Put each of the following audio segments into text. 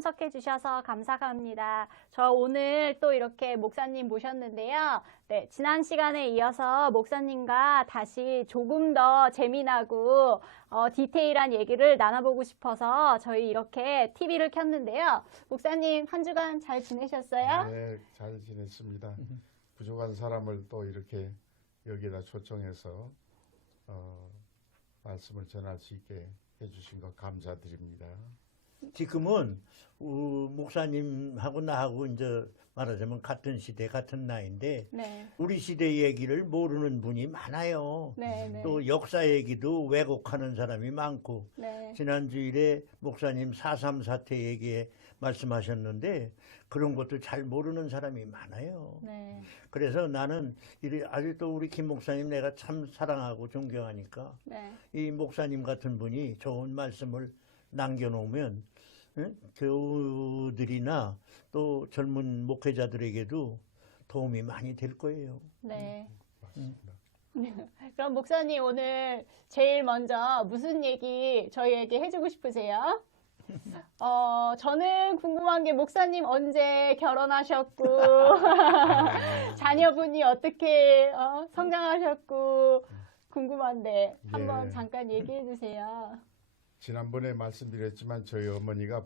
참석해 주셔서 감사합니다. 저 오늘 또 이렇게 목사님 모셨는데요. 네, 지난 시간에 이어서 목사님과 다시 조금 더 재미나고 디테일한 얘기를 나눠보고 싶어서 저희 이렇게 TV를 켰는데요. 목사님 한 주간 잘 지내셨어요? 네, 잘 지냈습니다. 부족한 사람을 또 이렇게 여기다 초청해서 말씀을 전할 수 있게 해주신 것 감사드립니다. 지금은 목사님하고 나하고 이제 말하자면 같은 시대 같은 나이인데 네. 우리 시대 얘기를 모르는 분이 많아요. 네. 또 역사 얘기도 왜곡하는 사람이 많고 네. 지난주일에 목사님 4.3 사태 얘기에 말씀하셨는데 그런 것도 잘 모르는 사람이 많아요. 네. 그래서 나는 아직도 우리 김 목사님 내가 참 사랑하고 존경하니까 네. 이 목사님 같은 분이 좋은 말씀을 남겨놓으면 교우들이나 또 젊은 목회자들에게도 도움이 많이 될 거예요. 네. 맞습니다. 그럼 목사님 오늘 제일 먼저 무슨 얘기 저희에게 해주고 싶으세요? 저는 궁금한 게 목사님 언제 결혼하셨고 자녀분이 어떻게 성장하셨고 궁금한데 한번 예. 잠깐 얘기해 주세요. 지난번에 말씀드렸지만 저희 어머니가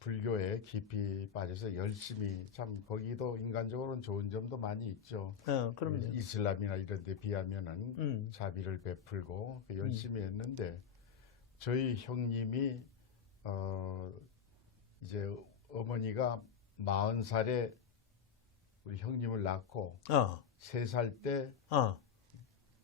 불교에 깊이 빠져서 열심히 참 거기도 인간적으로는 좋은 점도 많이 있죠. 그럼요. 이슬람이나 이런 데 비하면은 자비를 베풀고 열심히 했는데 저희 형님이 이제 어머니가 40살에 우리 형님을 낳고 3살 때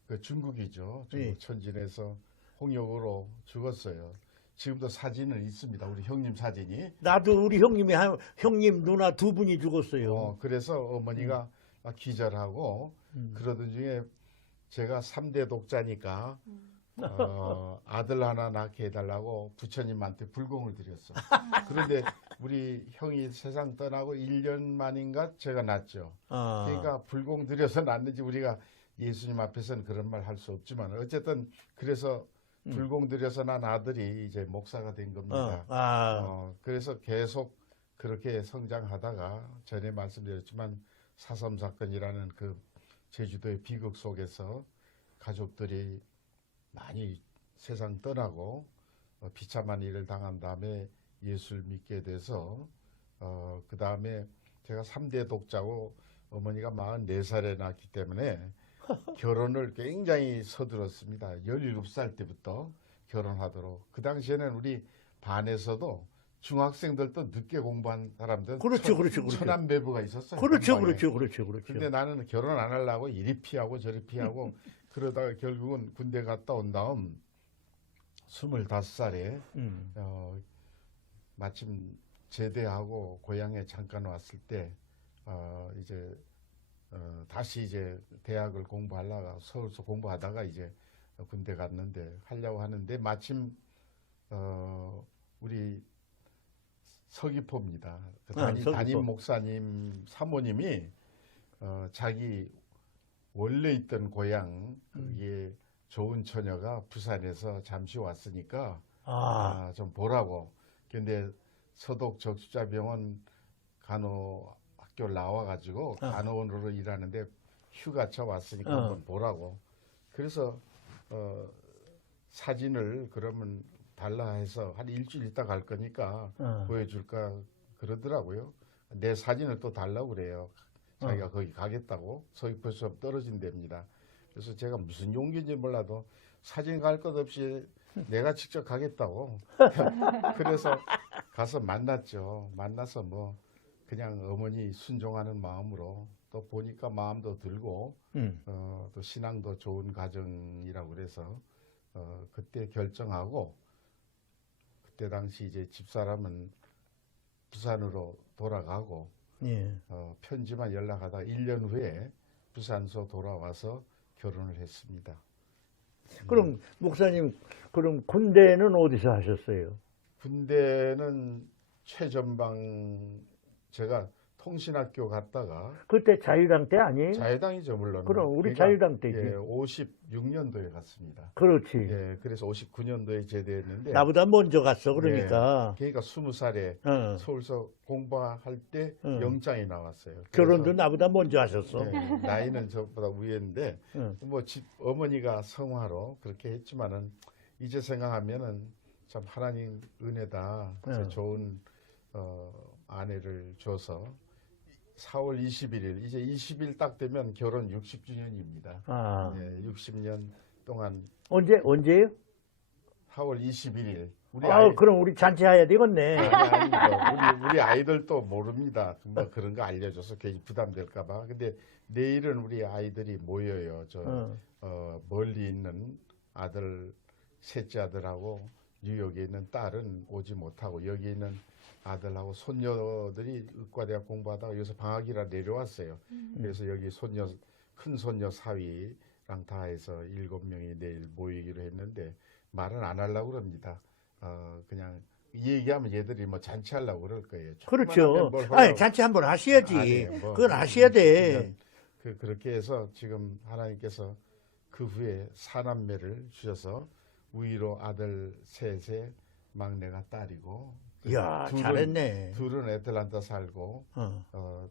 그 중국이죠. 중국 예. 천진에서 홍역으로 죽었어요. 지금도 사진은 있습니다. 우리 형님 사진이. 나도 우리 형님 누나 두 분이 죽었어요. 그래서 어머니가 막 기절하고 그러던 중에 제가 3대 독자니까 아들 하나 낳게 해달라고 부처님한테 불공을 드렸어. 그런데 우리 형이 세상 떠나고 1년 만인가 제가 낳았죠. 그러니까 불공 드려서 낳는지 우리가 예수님 앞에서는 그런 말 할 수 없지만 어쨌든 그래서 불공 드려서 난 아들이 이제 목사가 된 겁니다. 그래서 계속 그렇게 성장하다가 전에 말씀드렸지만 4.3 사건이라는 그 제주도의 비극 속에서 가족들이 많이 세상 떠나고 비참한 일을 당한 다음에 예수를 믿게 돼서 그 다음에 제가 3대 독자고 어머니가 44살에 낳았기 때문에 결혼을 굉장히 서둘렀습니다. 17살 때부터 결혼하도록. 그 당시에는 우리 반에서도 중학생들도 늦게 공부한 사람들 그렇죠. 천안배부가 있었어요. 그렇죠. 근데 나는 결혼 안 하려고 이리 피하고 저리 피하고 그러다가 결국은 군대 갔다 온 다음 25살에 마침 제대하고 고향에 잠깐 왔을 때 이제 다시 이제 대학을 공부하려고 서울서 공부하다가 이제 군대 갔는데 하려고 하는데 마침 우리 서귀포입니다. 그 담임 목사님 사모님이 자기 원래 있던 고향 거기에 좋은 처녀가 부산에서 잠시 왔으니까 좀 보라고. 근데 서독 적수자병원 간호학교를 나와가지고 간호원으로 일하는데 휴가차 왔으니까 한번 보라고. 그래서 사진을 그러면 달라 해서 한 일주일 있다 갈 거니까 보여줄까 그러더라고요. 내 사진을 또 달라고 그래요. 자기가 거기 가겠다고. 서귀포에서 떨어진 데입니다. 그래서 제가 무슨 용기인지 몰라도 사진 갈 것 없이 내가 직접 가겠다고. 그래서 가서 만났죠. 만나서 뭐 그냥 어머니 순종하는 마음으로 또 보니까 마음도 들고 또 신앙도 좋은 가정이라고 그래서 그때 결정하고 그때 당시 이제 집사람은 부산으로 돌아가고 편지만 연락하다 1년 후에 부산서 돌아와서 결혼을 했습니다. 그럼 목사님 그럼 군대는 어디서 하셨어요? 군대는 최전방 제가 통신학교 갔다가 그때 자유당 때 아니에요? 자유당이죠, 물론. 그럼 우리 그러니까, 자유당 때지. 예, 56년도에 갔습니다. 그렇지. 예, 그래서 59년도에 제대했는데 나보다 먼저 갔어. 그러니까. 예, 그러니까 20살에 어. 서울서 공부할 때 응. 영장이 나왔어요. 결혼도 그래서, 나보다 먼저 하셨어. 예, 나이는 저보다 위인데 응. 뭐 어머니가 성화로 그렇게 했지만은 이제 생각하면은 참 하나님 은혜다. 응. 좋은 아내를 줘서 4월 21일 이제 20일 딱 되면 결혼 60주년입니다. 아. 예, 60년 동안 언제요? 4월 21일 우리 그럼 우리 잔치해야 되겠네. 아니, 우리 아이들도 모릅니다. 뭐 그런 거 알려줘서 괜히 부담될까봐. 근데 내일은 우리 아이들이 모여요. 멀리 있는 아들, 셋째 아들하고 뉴욕에 있는 딸은 오지 못하고 여기 있는 아들하고 손녀들이 의과대학 공부하다가 여기서 방학이라 내려왔어요. 그래서 여기 큰 손녀 사위랑 다 해서 7명이 내일 모이기로 했는데 말은 안 하려고 그럽니다. 그냥 이 얘기하면 얘들이 뭐 잔치하려고 그럴 거예요. 그렇죠. 아니, 잔치 한번 하셔야지. 아니, 그건 하셔야 돼. 그렇게 해서 지금 하나님께서 그 후에 사남매를 주셔서 우위로 아들 셋에 막내가 딸이고 이야, 잘했네. 둘은 애틀란타 살고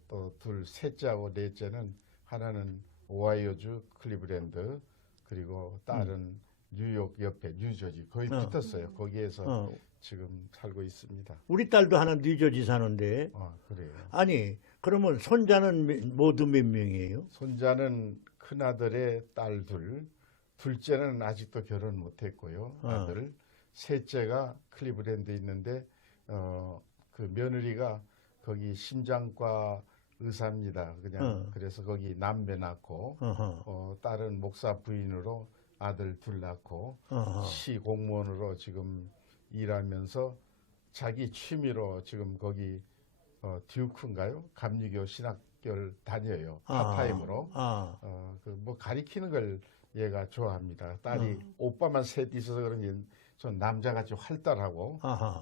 또 셋째하고 넷째는 하나는 오하이오주 클리브랜드 그리고 딸은 뉴욕 옆에 뉴저지 거의 붙었어요. 거기에서 지금 살고 있습니다. 우리 딸도 하나 뉴저지 사는데. 그래요. 아니, 그러면 손자는 모두 몇 명이에요? 손자는 큰아들의 딸 둘째는 아직도 결혼 못했고요. 아들. 셋째가 클리브랜드에 있는데 그 며느리가 거기 심장과 의사입니다. 그냥 그래서 거기 남매 낳고 딸은 목사 부인으로 아들 둘 낳고 시 공무원으로 지금 일하면서 자기 취미로 지금 거기 듀크인가요? 감리교 신학교를 다녀요. 파타임으로. 그 뭐 가리키는 걸 얘가 좋아합니다. 딸이 오빠만 셋 있어서 그런지 좀 남자같이 활달하고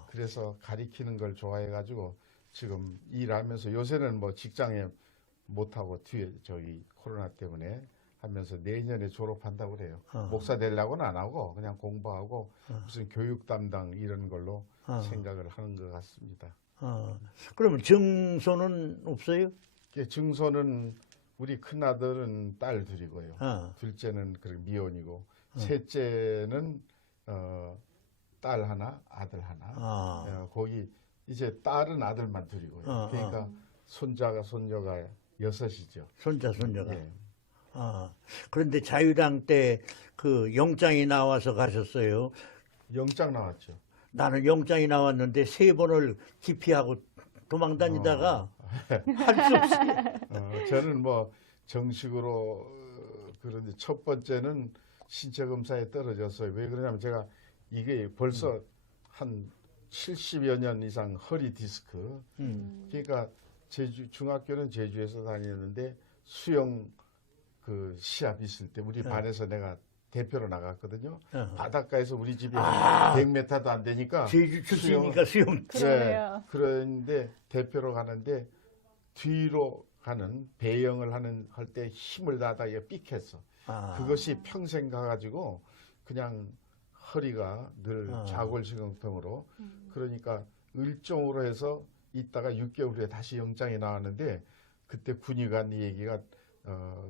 그래서 가리키는 걸 좋아해가지고 지금 일하면서 요새는 뭐 직장에 못하고 뒤에 저기 코로나 때문에 하면서 내년에 졸업한다고 그래요. 목사 되려고는 안 하고 그냥 공부하고 무슨 교육 담당 이런 걸로 생각을 하는 것 같습니다. 그러면 증손은 없어요? 증손은 우리 큰아들은 딸 둘이고요. 둘째는 미혼이고 셋째는 딸 하나, 아들 하나. 거기 이제 딸은 아들만 둘이고요. 그러니까 손녀가 6이죠. 손녀가. 예. 그런데 자유당 때 그 영장이 나와서 가셨어요. 영장 나왔죠. 나는 영장이 나왔는데 3번을 기피하고 도망다니다가 할 수 없이. 저는 뭐 정식으로 그런데 첫 번째는 신체 검사에 떨어졌어요. 왜 그러냐면 제가 이게 벌써 한 70여 년 이상 허리 디스크. 그러니까 중학교는 제주에서 다녔는데 수영 그 시합 있을 때 우리 반에서 내가 대표로 나갔거든요. 바닷가에서 우리 집이 한 100m도 안 되니까 제주 출신이니까 수영. 그러네요. 그런데 대표로 가는데 뒤로 가는 배영을 할 때 힘을 다하다가 삑했어. 그것이 평생 가가지고 그냥 허리가 늘 좌골신경통으로 그러니까 일종으로 해서 있다가 6개월 후에 다시 영장이 나왔는데 그때 군의관 얘기가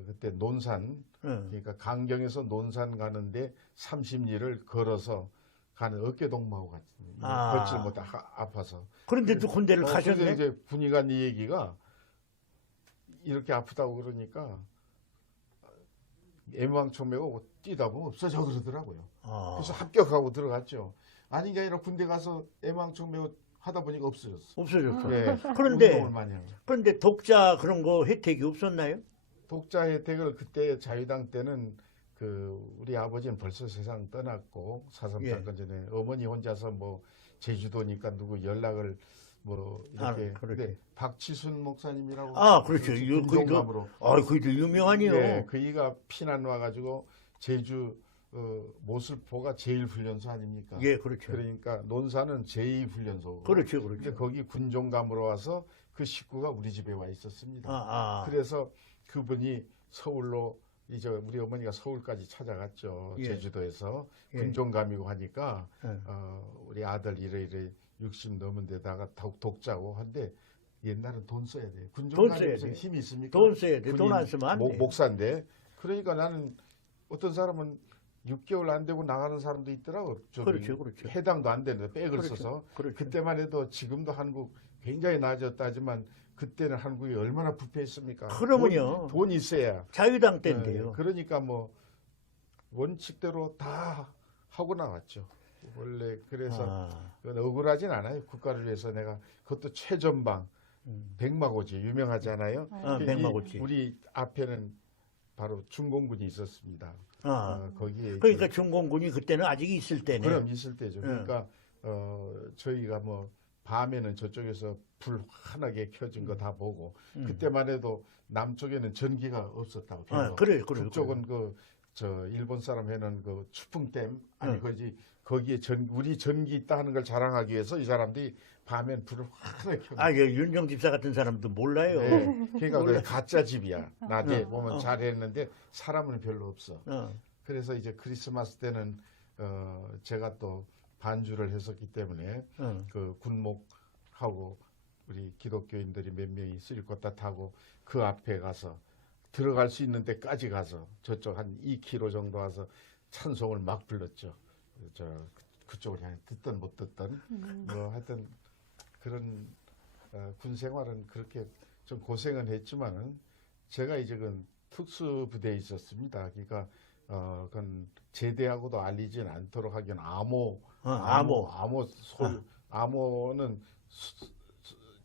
그때 논산 그러니까 강경에서 논산 가는데 30리를 걸어서 가는 어깨 동무하고 같이 걷질 못해 아파서. 그런데도 군대를 가셨네. 그래서 이제 군의관 얘기가 이렇게 아프다고 그러니까 애무항청매고 뛰다 보면 없어져 그러더라고요. 그래서 합격하고 들어갔죠. 아닌 게 아니라 군대 가서 애무항청매고 하다 보니까 없어졌어. 없어졌어. 예, 그런데 많이 하고. 그런데 독자 그런 거 혜택이 없었나요? 독자 혜택을 그때 자유당 때는 우리 아버지는 벌써 세상 떠났고 4.3 사건 전에 어머니 혼자서 뭐 제주도니까 누구 연락을 뭐 이렇게 근데 박치순 목사님이라고 그렇죠. 군종감으로 그이도 유명하니요. 예, 그이가 피난 와가지고 제주 모슬포가 제1훈련소 아닙니까? 예, 그렇죠. 그러니까 논산은 제2훈련소. 그렇죠. 근데 거기 군종감으로 와서 그 식구가 우리 집에 와 있었습니다. 아, 아. 그래서 그분이 서울로 이제 우리 어머니가 서울까지 찾아갔죠. 예. 제주도에서 예. 군종감이고 하니까 예. 우리 아들 이래 60 넘은 데다가 독자고 한데 옛날은 돈 써야 돼요. 군종감이 써야 무슨 돼. 힘이 있습니까? 돈 써야 돼. 돈 군인 안 쓰면 안 돼. 목사인데 그러니까 나는 어떤 사람은 6개월 안 되고 나가는 사람도 있더라고. 그렇죠, 그렇죠. 해당도 안 되는데 백을 그렇죠, 써서 그렇죠. 그때만 해도 지금도 한국 굉장히 나아졌다지만 그때는 한국이 얼마나 부패했습니까? 그러면요. 돈 있어야. 자유당 때인데요. 그러니까 뭐 원칙대로 다 하고 나왔죠. 원래 그래서 아, 그건 억울하진 않아요. 국가를 위해서 내가 그것도 최전방 백마고지 유명하잖아요. 이 백마고지. 우리 앞에는 바로 중공군이 있었습니다. 아. 거기에 그러니까 중공군이 그때는 아직 있을 때네. 그럼 있을 때죠. 그러니까 저희가 뭐 밤에는 저쪽에서 불 환하게 켜진 거 다 보고 그때만 해도 남쪽에는 전기가 없었다고. 아, 그래. 북쪽은 저 일본 사람 해는 그 추풍댐 아니 거기에 우리 전기 있다 하는 걸 자랑하기 위해서 이 사람들이 밤엔 불을 환하게 켜고. 아, 윤정 집사 같은 사람도 몰라요. 네. 그러니까 그 가짜 집이야. 낮에 보면 잘했는데 사람은 별로 없어. 그래서 이제 크리스마스 때는 제가 또 반주를 했었기 때문에 그 군목하고 우리 기독교인들이 몇 명이 쓰리코타 타고 그 앞에 가서 들어갈 수 있는 데까지 가서 저쪽 한 2km 정도 와서 찬송을 막 불렀죠. 그쪽을 향해 듣든 못 듣든 뭐 하여튼 그런 군 생활은 그렇게 좀 고생은 했지만은 제가 이제 그 특수부대에 있었습니다. 그러니까 그건 제대하고도 알리진 않도록 하기엔 암호는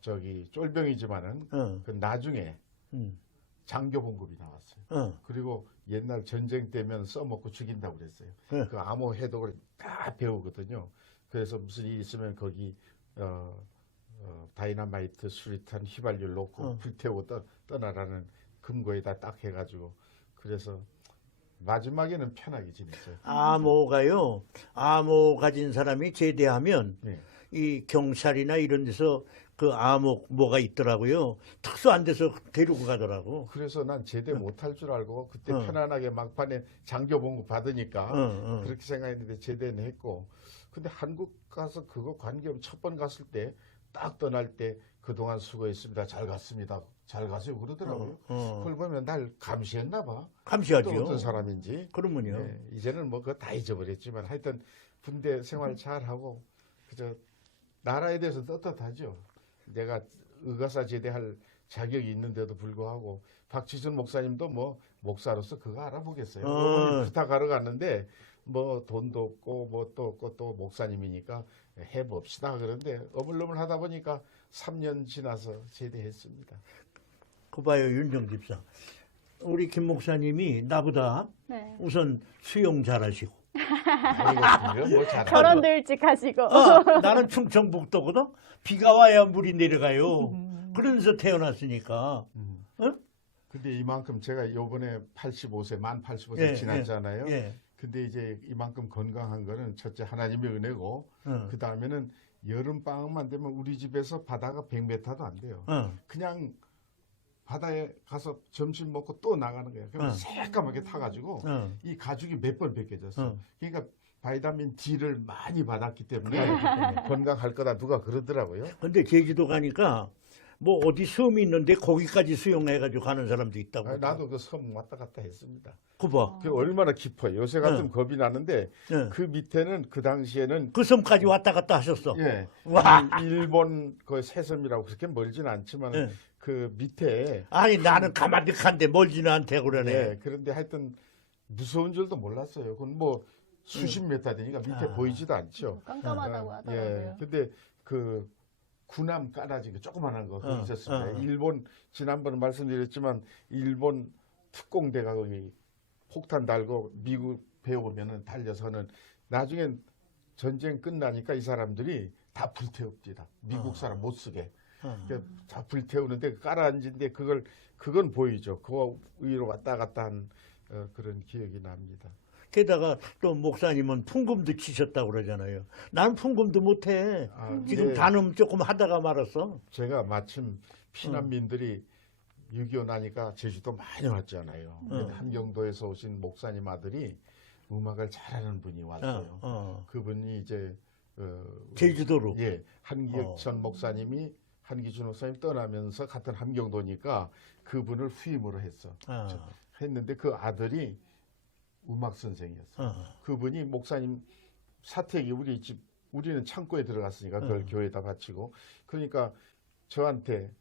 저기 쫄병이지만은 그 나중에 장교 봉급이 나왔어요. 그리고 옛날 전쟁 때면 써먹고 죽인다고 그랬어요. 그 암호 해독을 다 배우거든요. 그래서 무슨 일 있으면 거기 다이너마이트, 수리탄, 휘발유를 놓고 불태우고 떠나라는 금고에다 딱 해가지고 그래서 마지막에는 편하게 지냈어요. 암호가요. 암호 가진 사람이 제대하면 네. 이 경찰이나 이런 데서 그 암호 뭐가 있더라고요. 특수 안 돼서 데리고 가더라고. 그래서 난 제대 못할 줄 알고 그때 편안하게 막판에 장교 봉급 받으니까 그렇게 생각했는데 제대는 했고 근데 한국 가서 그거 관계없이 첫 번 갔을 때 딱 떠날 때 그동안 수고했습니다. 잘 갔습니다. 잘 가세요 그러더라고요. 그걸 보면 날 감시했나 봐. 감시하죠. 또 어떤 사람인지. 그러면요. 네, 이제는 뭐 그거 다 잊어버렸지만 하여튼 군대 생활 잘하고 그저 나라에 대해서 떳떳하죠. 내가 의가사 제대할 자격이 있는데도 불구하고 박지순 목사님도 뭐 목사로서 그거 알아보겠어요. 어머니 부탁하러 갔는데 뭐 돈도 없고 뭐 또 없고 또 목사님이니까 해봅시다. 그런데 어물러물 하다 보니까 3년 지나서 제대했습니다. 그 봐요, 윤정 집사. 우리 김 목사님이 나보다 네. 우선 수영 잘하시고. 아이고, 뭐 잘하고. 결혼도 일찍 하시고. 나는 충청북도거든. 비가 와야 물이 내려가요. 그러면서 태어났으니까. 근데 이만큼 제가 요번에 85세, 만 85세 예, 지났잖아요. 예. 근데 이제 이만큼 건강한 거는 첫째 하나님의 은혜고 그 다음에는 여름방학만 되면 우리 집에서 바다가 100m도 안 돼요. 그냥 바다에 가서 점심 먹고 또 나가는 거예요. 그럼 새까맣게 타가지고 이 가죽이 몇 번 벗겨졌어. 그러니까 바이타민 D를 많이 받았기 때문에 건강할 거다 누가 그러더라고요. 근데 제주도 가니까 뭐 어디 섬이 있는데 거기까지 수영해가지고 가는 사람도 있다고. 아니, 나도 그 섬 왔다 갔다 했습니다. 그 봐. 그 얼마나 깊어요. 요새 같으면 겁이 나는데 그 밑에는 그 당시에는 그 섬까지 왔다 갔다 하셨어. 예, 와. 일본 그 새섬이라고 그렇게 멀지는 않지만 예. 그 밑에 아니 나는 가만히 멀지는 않대 그러네. 예, 그런데 하여튼 무서운 줄도 몰랐어요. 그건 뭐 수십 메타 되니까 밑에 보이지도 않죠. 깜깜하다고 예, 하더라고요. 근데 그 군함 깔아진 게 조그만한 거 거기 있었습니다. 어. 일본 지난번에 말씀드렸지만 일본 특공대가 거기 폭탄 달고 미국 배우면은 달려서는 나중엔 전쟁 끝나니까 이 사람들이 다 불태웁니다. 미국 사람 못 쓰게. 그러니까 다 불태우는데 깔아앉은데 그건 보이죠. 그거 위로 왔다 갔다 한 그런 기억이 납니다. 게다가 또 목사님은 풍금도 치셨다고 그러잖아요. 나는 풍금도 못해. 지금 네. 단음 조금 하다가 말았어. 제가 마침 피난민들이 6.25 나니까 제주도 많이 왔잖아요. 근데 함경도에서 오신 목사님 아들이 음악을 잘하는 분이 왔어요. 그분이 이제 제주도로. 예, 한기혁천 목사님이 한기준 목사님 떠나면서 같은 함경도니까 그분을 후임으로 했어. 했는데 그 아들이 음악 선생이었어. 그분이 목사님 사택이 우리는 창고에 들어갔으니까 그걸 교회에다 바치고 그러니까 저한테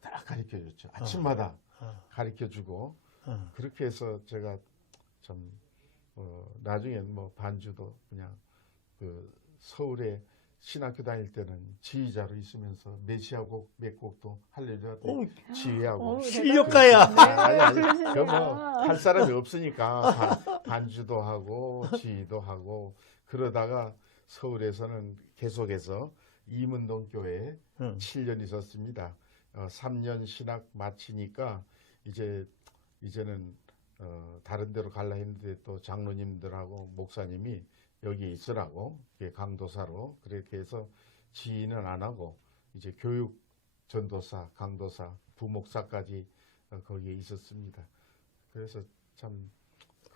다 가르쳐 줬죠. 아침마다 가르쳐 주고 그렇게 해서 제가 참 나중에 뭐 반주도 그냥 그 서울에 신학교 다닐 때는 지휘자로 있으면서 메시아곡 몇 곡도 할렐루야 때 지휘하고 실력가야. 아니 그뭐할 사람이 없으니까 반주도 하고 지휘도 하고 그러다가 서울에서는 계속해서 이문동 교회에 7년 있었습니다. 3년 신학 마치니까 이제는 다른 데로 갈라 했는데 또 장로님들하고 목사님이 여기 있으라고 강도사로 그렇게 해서 지휘는 안 하고 이제 교육 전도사, 강도사, 부목사까지 거기에 있었습니다. 그래서 참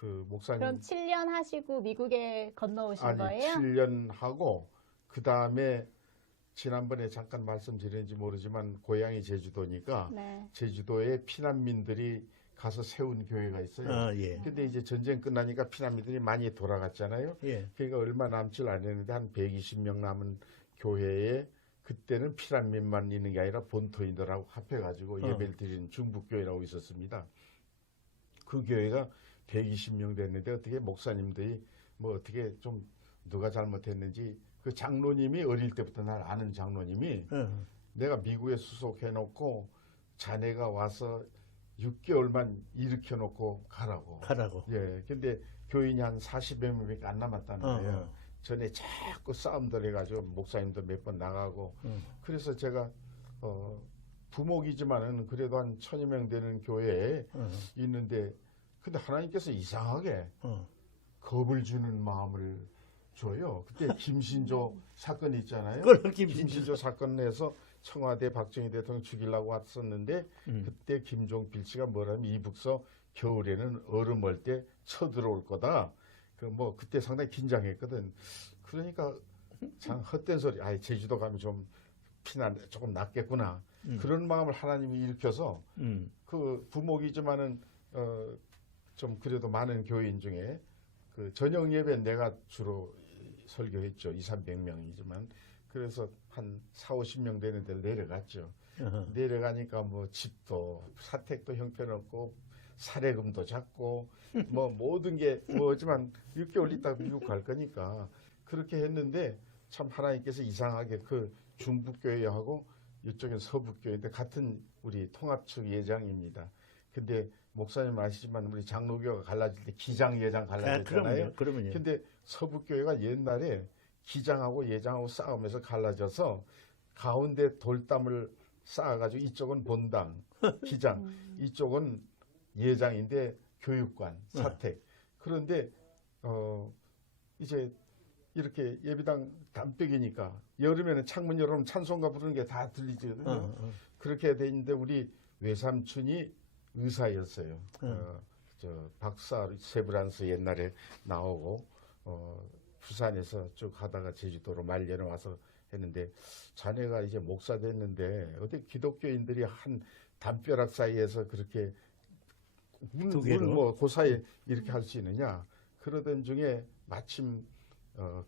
그 목사님 그럼 7년 하시고 미국에 건너오신 아니 거예요? 7년 하고 그 다음에 지난번에 잠깐 말씀드렸는지 모르지만 고향이 제주도니까 네. 제주도에 피난민들이 가서 세운 교회가 있어요. 예. 근데 이제 전쟁 끝나니까 피난민들이 많이 돌아갔잖아요. 예. 그러니까 얼마 남질 않았는데 한 120명 남은 교회에 그때는 피난민만 있는 게 아니라 본토인들하고 합해가지고 예배를 드리는 중북교회라고 있었습니다. 그 교회가 120명 됐는데 어떻게 목사님들이 뭐 어떻게 좀 누가 잘못했는지 그 장로님이 어릴 때부터 날 아는 장로님이 내가 미국에 수속해놓고 자네가 와서 6개월만 일으켜놓고 가라고. 예. 근데 교인이 한 40여 명밖에 안 남았다는 거예요. 전에 자꾸 싸움들 해가지고 목사님도 몇 번 나가고. 그래서 제가 부목이지만은 그래도 한 1000여 명 되는 교회에 있는데 근데 하나님께서 이상하게 겁을 주는 마음을 줘요. 그때 김신조 사건 있잖아요. 김신조 사건 내서 청와대 박정희 대통령 죽이려고 왔었는데 그때 김종필 씨가 뭐라면 이북서 겨울에는 얼음 얼 때 쳐들어올 거다. 그 뭐 그때 상당히 긴장했거든. 그러니까 참 헛된 소리. 아이 제주도 가면 좀 피난 조금 낫겠구나. 그런 마음을 하나님이 일으켜서 그 부목이지만은 좀 그래도 많은 교인 중에 그 저녁 예배 내가 주로 설교했죠. 200~300명이지만 그래서 한 40~50명 되는 데를 내려갔죠. 내려가니까 뭐 집도 사택도 형편없고 사례금도 작고 뭐 모든 게 뭐지만 6개월 있다가 미국 갈 거니까 그렇게 했는데 참 하나님께서 이상하게 그 중북교회하고 이쪽엔 서북교회인데 같은 우리 통합측 예장입니다. 근데 목사님 아시지만 우리 장로교가 갈라질 때 기장 예장 갈라졌잖아요. 그러면요. 근데 서북교회가 옛날에 기장하고 예장하고 싸우면서 갈라져서 가운데 돌담을 쌓아가지고 이쪽은 본당, 기장, 이쪽은 예장인데 교육관, 사택. 그런데 이제 이렇게 예배당 담백이니까 여름에는 창문 열어놓으면 찬송가 부르는 게 다 들리거든요. 그렇게 돼 있는데 우리 외삼촌이 의사였어요. 저 박사 세브란스 옛날에 나오고 부산에서 쭉 하다가 제주도로 말년에 와서 했는데 자네가 이제 목사 됐는데 어디 기독교인들이 한 담벼락 사이에서 그렇게 그 사이에 이렇게 할 수 있느냐 그러던 중에 마침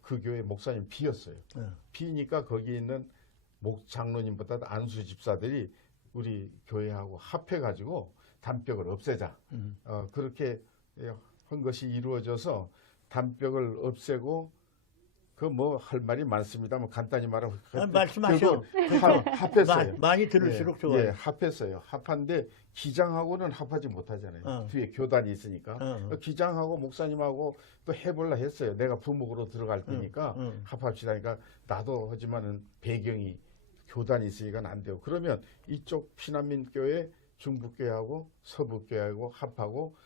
그 교회 목사님 비었어요. 비니까 거기 있는 장로님보다 안수 집사들이 우리 교회하고 합해가지고 담벽을 없애자. 그렇게 한 것이 이루어져서 담벽을 없애고 그 뭐 할 말이 많습니다만 간단히 말하고 말씀하셔. 합했어요. 많이 들을수록 좋아요. 예, 합했어요. 합한데 기장하고는 합하지 못하잖아요. 뒤에 교단이 있으니까 기장하고 목사님하고 또 해볼라 했어요. 내가 부목으로 들어갈 테니까 합합시다. 그러니까 나도 하지만은 배경이 교단이 있으니까 안 돼요. 그러면 이쪽 피난민 교회 중북교회하고 서북교회하고 합하고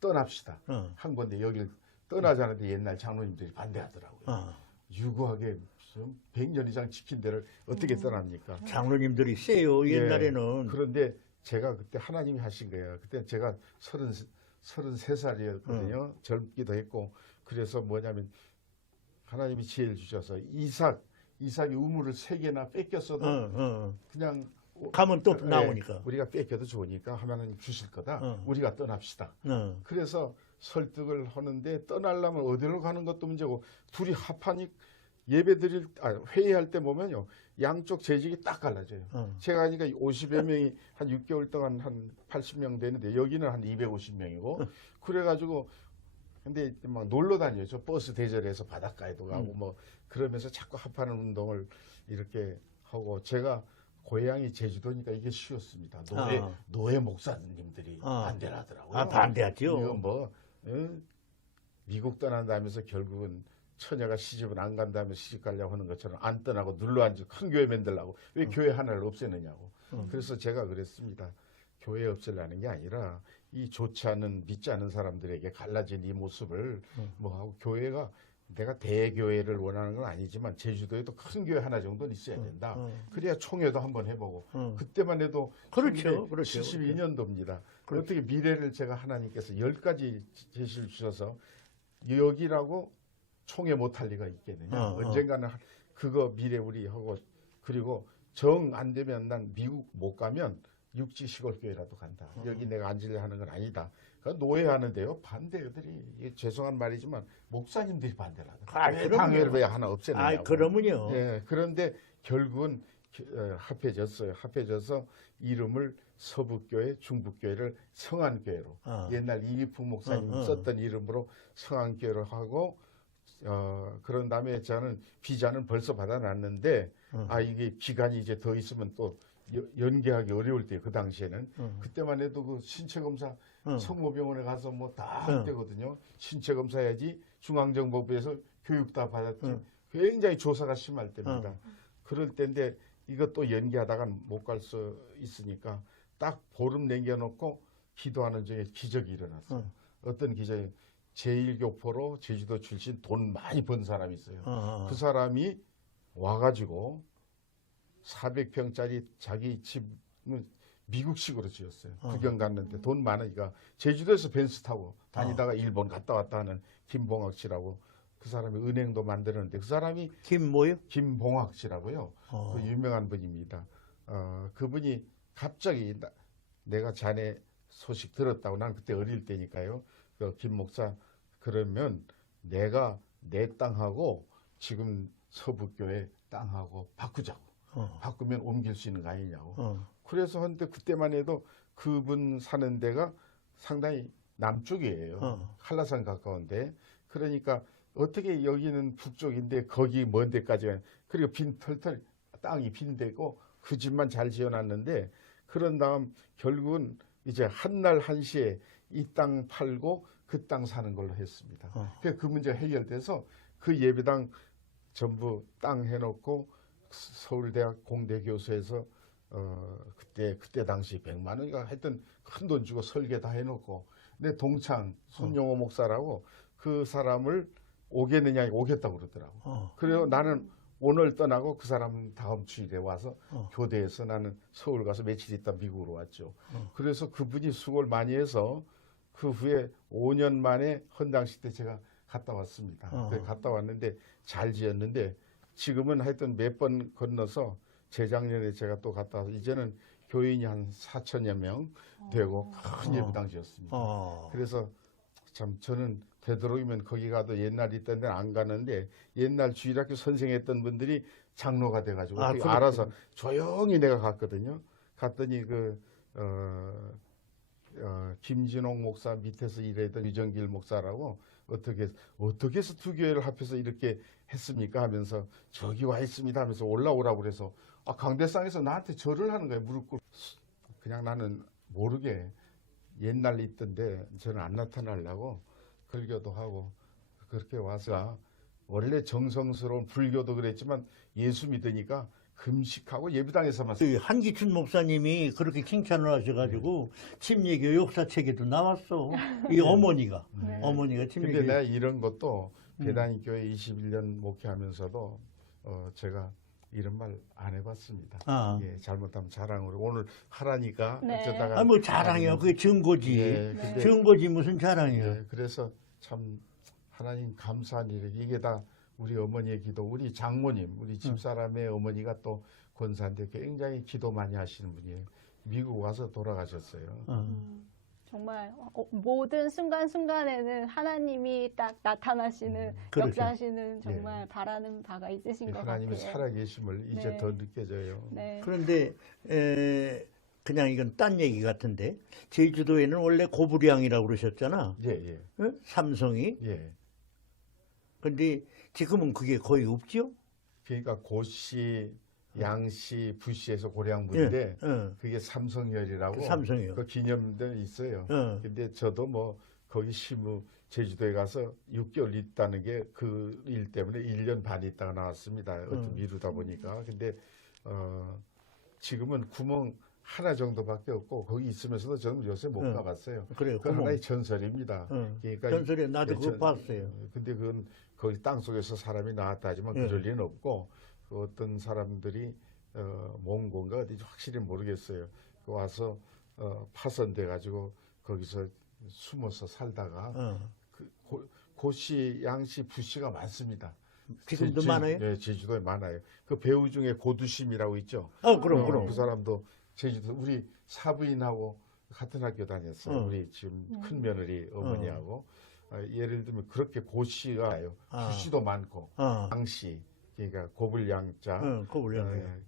떠납시다. 한 건데 여길 떠나자는데 옛날 장로님들이 반대하더라고요. 유구하게 100년 이상 지킨 데를 어떻게 떠납니까? 장로님들이 세요. 예, 옛날에는. 그런데 제가 그때 하나님이 하신 거예요. 그때 제가 33살이었거든요. 젊기도 했고. 그래서 뭐냐면 하나님이 지혜를 주셔서 이삭이 우물을 3개나 뺏겼어도 그냥 가면 또 예, 나오니까. 우리가 뺏겨도 좋으니까 하나님 주실 거다. 우리가 떠납시다. 그래서 설득을 하는데 떠나려면 어디로 가는 것도 문제고 둘이 합하니 회의할 때 보면요. 양쪽 재직이 딱 갈라져요. 제가 하니까 50여 명이 한 6개월 동안 한 80명 되는데 여기는 한 250명이고 그래가지고 근데 막 놀러 다녀요. 버스 대절해서 바닷가에도 가고 뭐 그러면서 자꾸 합하는 운동을 이렇게 하고 제가 고향이 제주도니까 이게 쉬웠습니다. 노예 목사님들이 반대를 하더라고요. 아, 반대하죠. 이거 뭐 미국 떠난다면서 결국은 처녀가 시집은 안 간다며 시집 가려고 하는 것처럼 안 떠나고 눌러앉아 큰 교회 만들라고 왜 교회 하나를 없애느냐고. 그래서 제가 그랬습니다. 교회 없애려는 게 아니라 이 좋지 않은 믿지 않은 사람들에게 갈라진 이 모습을 뭐 하고 교회가 내가 대교회를 원하는 건 아니지만 제주도에도 큰 교회 하나 정도는 있어야 된다. 그래야 총회도 한번 해보고 그때만 해도 그렇죠. 72년도입니다. 어떻게 미래를 제가 하나님께서 10가지 제시를 주셔서 여기라고 총회 못할 리가 있겠느냐. 언젠가는 그거 미래 우리 하고 그리고 정 안 되면 난 미국 못 가면 육지 시골 교회라도 간다. 여기 내가 앉으려 하는 건 아니다. 그러니까 노예하는데요. 반대들이 죄송한 말이지만 목사님들이 반대를 하더라고요. 왜 당회를 왜 하나 없애느냐고. 그러면요. 예, 그런데 결국은 합해졌어요. 합해져서 이름을 서북교회, 중북교회를 성안교회로 옛날 이미프 목사님 썼던 이름으로 성안교회로 하고 그런 다음에 저는 비자는 벌써 받아놨는데 이게 기간이 이제 더 있으면 또 연계하기 어려울 때요. 그 당시에는 그때만 해도 그 신체 검사 성모병원에 가서 뭐 다 할 때거든요. 신체 검사해야지 중앙정보부에서 교육 다 받았죠. 굉장히 조사가 심할 때입니다. 그럴 때인데 이것도 연기하다가 못 갈 수 있으니까 딱 보름 남겨놓고 기도하는 중에 기적이 일어났어요. 어떤 기적이 제1교포로 제주도 출신 돈 많이 번 사람이 있어요. 그 사람이 와가지고 400평짜리 자기 집은 미국식으로 지었어요. 구경 갔는데 돈 많으니까 제주도에서 벤츠 타고 다니다가 일본 갔다 왔다 하는 김봉학 씨라고 그 사람이 은행도 만드는데 그 사람이 김뭐요? 김봉학 씨라고요. 그 유명한 분입니다. 그분이 갑자기 내가 자네 소식 들었다고 난 그때 어릴 때니까요. 김 목사 그러면 내가 내 땅하고 지금 서북교회 땅하고 바꾸자고. 바꾸면 옮길 수 있는 거 아니냐고. 그래서 한데 그때만 해도 그분 사는 데가 상당히 남쪽이에요. 한라산 가까운데. 그러니까 어떻게 여기는 북쪽인데 거기 먼 데까지 그리고 빈 털털 땅이 빈 데고 그 집만 잘 지어놨는데 그런 다음 결국은 이제 한날 한시에 이 땅 팔고 그 땅 사는 걸로 했습니다. 그래서 그 문제가 해결돼서 그 예배당 전부 땅 해놓고 서울대학 공대 교수에서 그때 당시 100만 원인가 하여튼 큰 돈 주고 설계 다 해놓고 내 동창 손용호 목사라고 그 사람을 오겠느냐 오겠다고 그러더라고. 그래서 나는 오늘 떠나고 그 사람 다음 주일에 와서 교대에서 나는 서울 가서 며칠 있다 미국으로 왔죠. 그래서 그분이 수고를 많이 해서 그 후에 5년 만에 헌당식 때 제가 갔다 왔습니다. 갔다 왔는데 잘 지었는데 지금은 하여튼 몇 번 건너서 재작년에 제가 또 갔다 와서 이제는 교인이 한 4천여 명 되고 큰 예배당 지었습니다. 그래서 참 저는 되도록이면 거기 가도 옛날 있던 데는 안 가는데 옛날 주일학교 선생했던 분들이 장로가 돼가지고 알아서 조용히 내가 갔거든요. 갔더니 김진홍 목사 밑에서 일했던 유정길 목사라고 어떻게 해서 두 교회를 합해서 이렇게 했습니까 하면서 저기 와 있습니다 하면서 올라오라고 그래서 강대상에서 나한테 절을 하는 거예요. 무릎 꿇고. 그냥 나는 모르게 옛날 있던데 저는 안 나타나려고 설교도 하고 그렇게 와서 원래 정성스러운 불교도 그랬지만 예수 믿으니까 금식하고 예배당에서만 한기춘 목사님이 그렇게 칭찬을 하셔가지고 침례교 역사책에도 나왔어. 이 어머니가 네. 어머니가 침례교. 근데 내가 이런 것도 배단교회 21년 목회하면서도 제가 이런 말 안 해봤습니다. 아. 예, 잘못하면 자랑으로 오늘 하라니까 네. 어쩌다가 뭐 자랑이요. 그게 증거지. 예, 네. 근데 증거지 무슨 자랑이야. 예, 그래서 참 하나님 감사한 일이 이게 다 우리 어머니의 기도, 우리 장모님, 우리 집사람의 어머니가 또 권사인데 굉장히 기도 많이 하시는 분이에요. 미국 와서 돌아가셨어요. 정말 모든 순간순간에는 하나님이 딱 나타나시는 그렇죠. 역사하시는 정말 바라는 바가 있으신 것 하나님의 같아요. 살아계심을 이제 네. 더 느껴져요. 네. 그런데 그냥 이건 딴 얘기 같은데 제주도에는 원래 고불양이라고 그러셨잖아. 예, 예, 응? 삼성이. 예. 근데 지금은 그게 거의 없죠? 그러니까 고씨, 양씨, 부씨에서 고량분인데 그게 삼성열이라고 그 삼성이요. 그 기념들 있어요. 어. 근데 저도 뭐 거기 제주도에 가서 6개월 있다는 게 그 일 때문에 1년 반 있다가 나왔습니다. 좀 미루다 보니까. 근데 지금은 구멍 하나 정도밖에 없고 거기 있으면서도 저는 요새 못 가봤어요. 그래요. 그건 하나의 전설입니다. 그러니까 전설에 나도 예, 그거 봤어요. 근데 그건 거기 땅 속에서 사람이 나왔다 하지만 그럴 리는 없고 그 어떤 사람들이 몽고인가 어디 확실히 모르겠어요. 그 와서 파손돼 가지고 거기서 숨어서 살다가 고씨, 양씨, 부씨가 많습니다. 지금도 많아요? 네, 제주도에 많아요. 그 배우 중에 고두심이라고 있죠. 그럼. 그 사람도 제주도 우리 사부인하고 같은 학교 다녔어요. 우리 지금 큰 며느리 어머니하고 예를 들면 그렇게 고씨가 와요. 부씨도 많고 양씨 그러니까 고불양자. 고불양.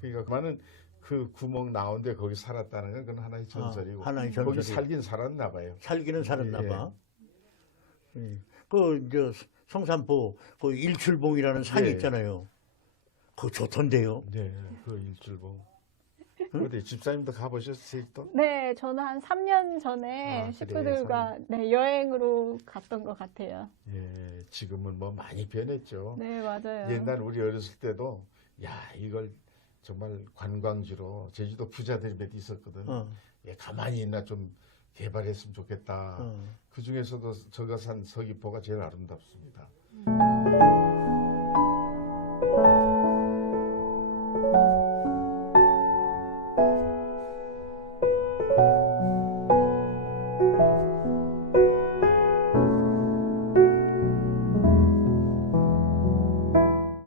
그러니까 그만은 그 구멍 나온데 거기 살았다는 건 그건 하나의 전설이고 하나의 거기 전설이. 살긴 살았나 봐요. 살기는 살았나 예. 봐. 그 성산포 그 일출봉이라는 산이 예. 있잖아요. 그거 좋던데요. 네, 그 일출봉. 어디 집사님도 가보셨어요 또? 네, 저는 한 3년 전에 그래요? 식구들과 네, 여행으로 갔던 것 같아요. 예, 지금은 뭐 많이 변했죠. 네, 맞아요. 옛날 우리 어렸을 때도 야 이걸 정말 관광지로 제주도 부자들이 몇 있었거든. 예, 가만히 있나 좀 개발했으면 좋겠다. 그 중에서도 저가 산 서귀포가 제일 아름답습니다.